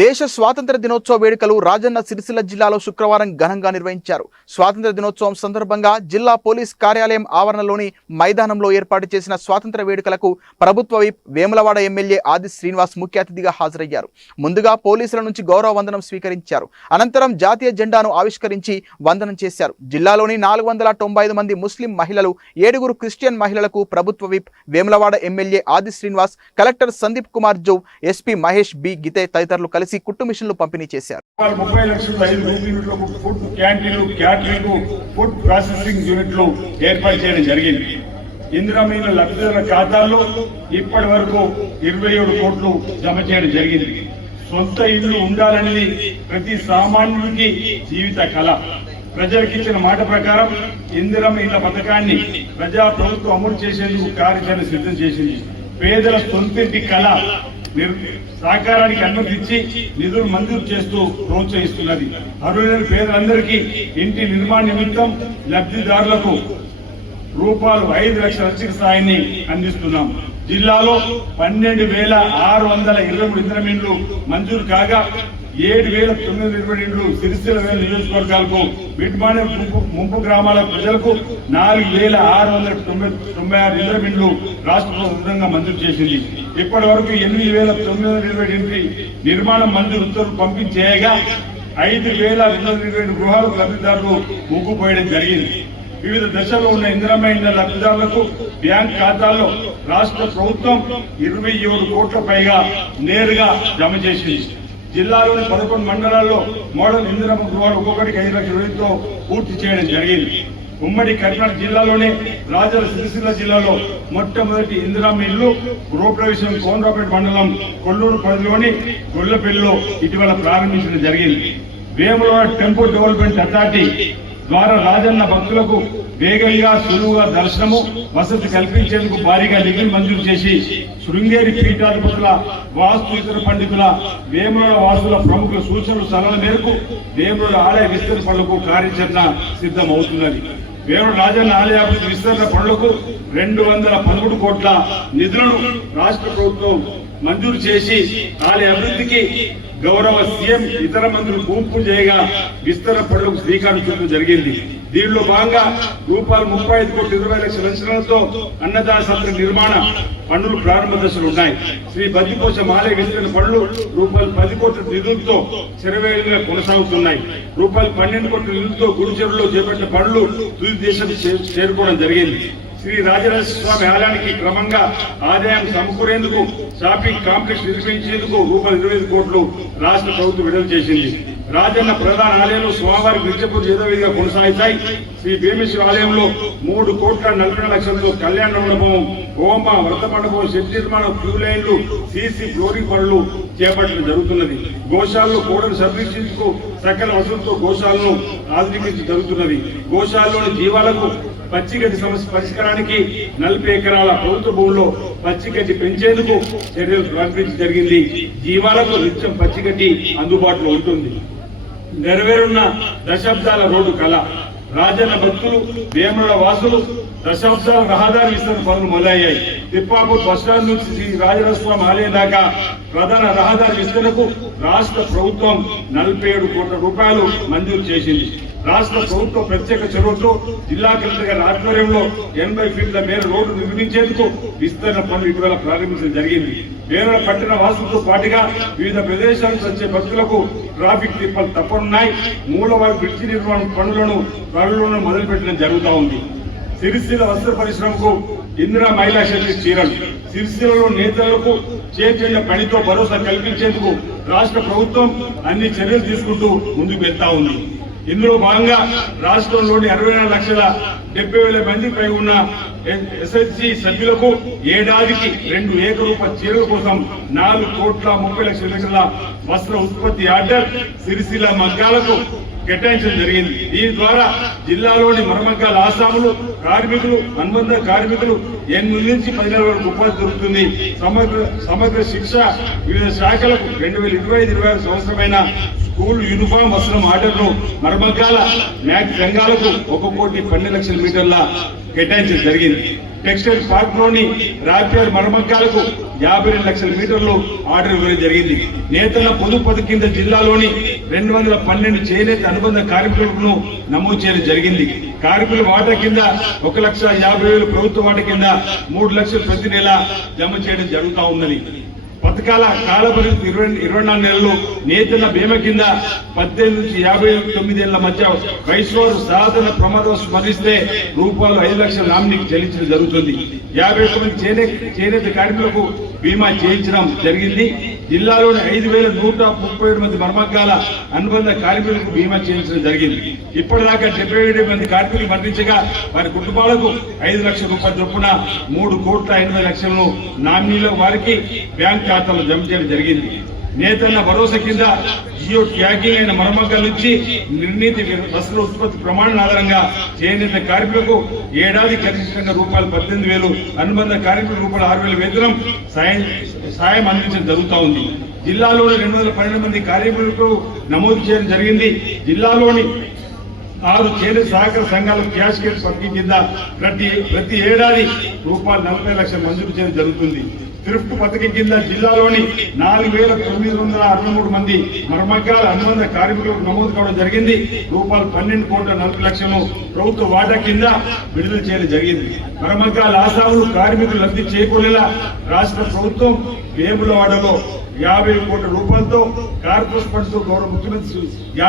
దేశ స్వాతంత్ర దినోత్సవ వేడుకలు రాజన్న సిరిసిల్ల జిల్లాలో శుక్రవారం ఘనంగా నిర్వహించారు. స్వాతంత్ర దినోత్సవం సందర్భంగా జిల్లా పోలీస్ కార్యాలయం ఆవరణలోని మైదానంలో ఏర్పాటు చేసిన స్వాతంత్ర వేడుకలకు ప్రభుత్వ విప్ వేములవాడ ఎమ్మెల్యే ఆది శ్రీనివాస్ ముఖ్య అతిథిగా హాజరయ్యారు. ముందుగా పోలీసుల నుంచి గౌరవ వందనం స్వీకరించారు. అనంతరం జాతీయ జెండాను ఆవిష్కరించి వందనం చేశారు. జిల్లాలోని 495 మంది ముస్లిం మహిళలు, 7 క్రిస్టియన్ మహిళలకు ప్రభుత్వ whip Vemulawada MLA Adi Srinivas, collector Sandeep Kumar Jha, SP Mahesh B Gite తదితరులు కలిసి కుట్టు మిషన్లు పంపిణీ చేశారు. 30 లక్షల 5 యూనిట్లకు ఫుడ్ క్యాంటీన్లు, క్యాటరింగ్, ఫుడ్ ప్రాసెసింగ్ యూనిట్లు ఏర్పాటు చేయడం జరిగింది. ఇందిరామీల లబ్ధిదారుల ఖాతాల్లో ఇప్పటి వరకు 27 కోట్లు జమ చేయడం జరిగింది. సొంత ఇల్లు ఉండాలనేది ప్రతి సామాన్యుడికి జీవిత కళ. ప్రజలకు ఇచ్చిన మాట ప్రకారం ఇందిరామీల పథకాన్ని ప్రజా ప్రభుత్వం అమలు చేసేందుకు కార్యాచరణ సిద్ధం చేసింది. పేదల సొంతింటి కళ సాకారానికి అనుమతించి నిధులు మంజూరు చేస్తూ ప్రోత్సహిస్తున్నది. అర్హులైన పేదలందరికీ ఇంటి నిర్మాణ నిమిత్తం లబ్ధిదారులకు రూపాయలు 5 లక్షల ఆర్థిక సాయాన్ని అందిస్తున్నాం. జిల్లాలో 12,623 ఇందిరమిండ్లు మంజూరు కాగా 7,920 ఇండ్లు సిరిసిల్ల నియోజకవర్గాలకు, మిడ్మానే ముంపు గ్రామాల ప్రజలకు 4,696 ఇందిరమిండ్లు రాష్ట్ర ప్రభుత్వంగా మంజూరు చేసింది. ఇప్పటి వరకు 8,920 ఇంటి నిర్మాణం మంజూరు ఉత్తర్వులు పంపించేయగా 5,220 గృహాలకు లబ్ధిదారులు ముగ్గుపోయడం జరిగింది. వివిధ దశలో ఉన్న ఇందిరమ్మ లబ్ధిదారులకు బ్యాంక్ ఖాతాల్లో రాష్ట్ర ప్రభుత్వం 27 కోట్ల పైగా నేరుగా జమ చేసింది. జిల్లాలోని 11 మండలాల్లో మోడల్ ఇందిరమ్మ గృహాలు ఒక్కొక్కటికి 5 లక్షల రూపాయలతో పూర్తి చేయడం జరిగింది. ఉమ్మడి కర్ణాటక జిల్లాలోనే రాజన్న సిరిసిల్ల జిల్లాలో మొట్టమొదటి ఇందిరమ్మ ఇల్లు గృహప్రవేశం కోనరాపేట మండలం కొల్లూరు పరిధిలోని గొల్లపల్లిలో ఇటీవల ప్రారంభించడం జరిగింది. వేములవాడ టెంపుల్ డెవలప్మెంట్ అథారిటీ ద్వారా రాజన్న భక్తులకు వేగంగా సులువుగా దర్శనము, వసతి కల్పించేందుకు భారీగా నిధులు మంజూరు చేసి శృంగేరి పీఠాధిపతుల, వాస్తు ఇతర పండితుల, వేములవాడ వాసుల ప్రముఖుల సూచనలు సలహల మేరకు వేములవాడ ఆలయ విస్తరణ పనులకు కార్యాచరణ సిద్ధమవుతున్నది. వేములవాడ రాజన్న ఆలయాభివృద్ధి విస్తరణ పనులకు 213 కోట్ల నిధులను రాష్ట్ర ప్రభుత్వం మంజూరు చేసి ఆలయ అభివృద్ధికి గౌరవ సీఎం ఇతర మంత్రులు పూర్తి చేయగా విస్తరణ పనులకు శ్రీకారం చుట్టడం జరిగింది. దీనిలో భాగంగా రూపాయలు 35 కోట్ల 20 లక్షల అంచనాలతో అన్నదాన సత్ర నిర్మాణ పనులు ప్రారంభ దశలు ఉన్నాయి. శ్రీ బద్దిపోచం ఆలయ విస్తరణ పనులు రూపాయలు 10 కోట్ల నిధులతో శరవేగంగా కొనసాగుతున్నాయి. రూపాయలు 12 కోట్ల నిధులతో గుడిచెరువులో చేపట్టిన పనులు తుది దేశం చేరుకోవడం జరిగింది. శ్రీ రాజరాజేశ్వర స్వామి ఆలయానికి క్రమంగా ఆదాయం సమకూరేందుకు షాపింగ్ కాంప్లెక్స్ నిర్మించేందుకు రూపాయలు 25 కోట్లు రాష్ట్ర ప్రభుత్వం విడుదల చేసింది. రాజన్న ప్రధాన ఆలయంలో స్వామివారికి నిత్యపూజ యథావిధిగా కొనసాగుతాయి. శ్రీ భీమేశ్వర ఆలయంలో 3 కోట్ల 40 లక్షలతో కళ్యాణ మండపం, హోమ, వ్రత మండపం, షెడ్ నిర్మాణం, క్యూ లైన్లు, సీసీ ఫ్లోరింగ్ పనులు చేపట్టడం జరుగుతున్నది. గోశాలలో కోడలు సంరక్షించుకు సకల వసతులతో గోశాలను ఆధునీకరించి జరుగుతున్నది. గోశాలలోని జీవాలకు పచ్చిగడ్డి సమస్య పరిష్కారానికి 40 ఎకరాల ప్రభుత్వ భూముల్లో పచ్చిగడ్డి పెంచేందుకు చర్యలు ప్రారంభించడం జరిగింది. జీవాలకు నిత్యం పచ్చిగడ్డి అందుబాటులో ఉంటుంది. నెరవేరున్న దశాబ్దాల రోడ్డు కళ. రాజన్న భక్తులు, వేములవాడ వాసులు దశాబ్దాల రహదారి విస్తరణ పనులు మొదలయ్యాయి. తిప్పాపూర్ బస్టాండ్ నుంచి శ్రీ రాజరాజస్వామి ఆలయం దాకా ప్రధాన రహదారి విస్తరణకు రాష్ట్ర ప్రభుత్వం 47 కోట్ల రూపాయలు మంజూరు చేసింది. రాష్ట్ర ప్రభుత్వ ప్రత్యేక చొరవతో జిల్లా కలెక్టర్ గారి ఆధ్వర్యంలో 80 ఫీట్ల మేర రోడ్డు నిర్మించేందుకు విస్తరణ పనులు ఇటీవల ప్రారంభించడం జరిగింది. వేరే పట్టణ వాసులతో పాటుగా వివిధ ప్రదేశాల నుంచి వచ్చే భక్తులకు ట్రాఫిక్ తిప్పలు తప్పనున్నాయి. మూలవారి బ్రిడ్జి నిర్మాణ పనులను త్వరలోనే మొదలుపెట్టడం జరుగుతూ ఉంది. సిరిసిల్ల వస్త్ర పరిశ్రమకు ఇందిరా మహిళా శక్తి చీరలు. సిరిసిల్లలో నేతలకు చేర్చిన పనితో భరోసా కల్పించేందుకు రాష్ట్ర ప్రభుత్వం అన్ని చర్యలు తీసుకుంటూ ముందుకు వెళ్తా ఉంది. ఇందులో భాగంగా రాష్ట్రంలోని 64,70,000 మందికి పై ఉన్న ఎస్హెచ్జి సభ్యులకు ఏడాదికి 2 ఏకరూప చీరల కోసం 4 కోట్ల 30 లక్షల వస్త్ర ఉత్పత్తి ఆర్డర్ సిరిసిల్ల మగ్గాలకు కేటాయించడం జరిగింది. దీని ద్వారా జిల్లాలోని మరమగ్గాల ఆసాములు, కార్మికులు, అనుబంధ కార్మికులు 8 నుంచి 10 వరకు ఉపాధి దొరుకుతుంది. సమగ్ర శిక్ష వివిధ శాఖలకు 2025-26 సంవత్సరమైన స్కూల్ యూనిఫామ్ వస్త్రం ఆర్డర్ను మర్మకాల మ్యాక్స్ రంగాలకు 1,12,00,000 మీటర్ల కేటాయించడం జరిగింది. టెక్స్టైల్ పార్క్ లోని రాప్యార్ మరమ్మకాలకు 52 లక్షల మీటర్లు ఆర్డర్ ఇవ్వడం జరిగింది. నేతల పొదుపు పథకం కింద జిల్లాలోని 212 చేనేత అనుబంధ కార్మికులను నమోదు చేయడం జరిగింది. కార్మికుల వాటా కింద 1,50,000 ప్రభుత్వ వాటా కింద 3 లక్షలు ప్రతి నెల జమ చేయడం జరుగుతూ ఉన్నది. పథకాల కాల పరిమితి 24 నెలలు. నేతల బీమా కింద 18 నుంచి 59 ఏళ్ల మధ్య వయసు వారు సాధారణ ప్రమాదం స్మరిస్తే ₹5 లక్షల నామినీకి చెల్లించడం జరుగుతుంది. 51 మంది చేనేత కార్మికులకు బీమా చేయించడం జరిగింది. జిల్లాలోని 5,137 మంది మర్మకాల అనుబంధ కార్మికులకు బీమా చేయించడం జరిగింది. ఇప్పటిదాకా 77 మంది కార్మికులు మరణించగా వారి కుటుంబాలకు 5 లక్షల రూపాయల చొప్పున 3,80,00,000 నామినీలో వారికి బ్యాంక్ ఖాతాలో జమ చేయడం జరిగింది. నేతన్న భరోసా కింద జియో ట్యాగింగ్ అయిన మరమ్మకాల నుంచి నిర్ణీత వస్త్ర ఉత్పత్తి ప్రమాణాల ఆధారంగా చేనేత కార్మికులకు ఏడాది కనిష్టంగా ₹18,000, అనుబంధ కార్మికులకు ₹6,000 వేతనం సాయం అందించడం జరుగుతూ ఉంది. జిల్లాలోని 212 మంది కార్మికులకు నమోదు చేయడం జరిగింది. జిల్లాలోని 6 చేనేత సహకార సంఘాలకు క్యాష్ పథకం కింద ప్రతి ఏడాది ₹40 లక్షలు మంజూరు చేయడం జరుగుతుంది. థ్రిఫ్ట్ పథకం కింద జిల్లాలోని 4,963 మంది మర్మకాల అనుబంధ కార్మికులకు నమోదు కావడం జరిగింది. ₹12,40,00,000 ప్రభుత్వ వాటా కింద విడుదల చేయడం జరిగింది. మర్మకాల ఆసాములు కార్మికులు లబ్ధి చేకూరేలా రాష్ట్ర ప్రభుత్వం వేములవాడలో ₹50 కోట్ల కార్పొరేట్ ఫండ్స్ తో గౌరవ ముఖ్యమంత్రి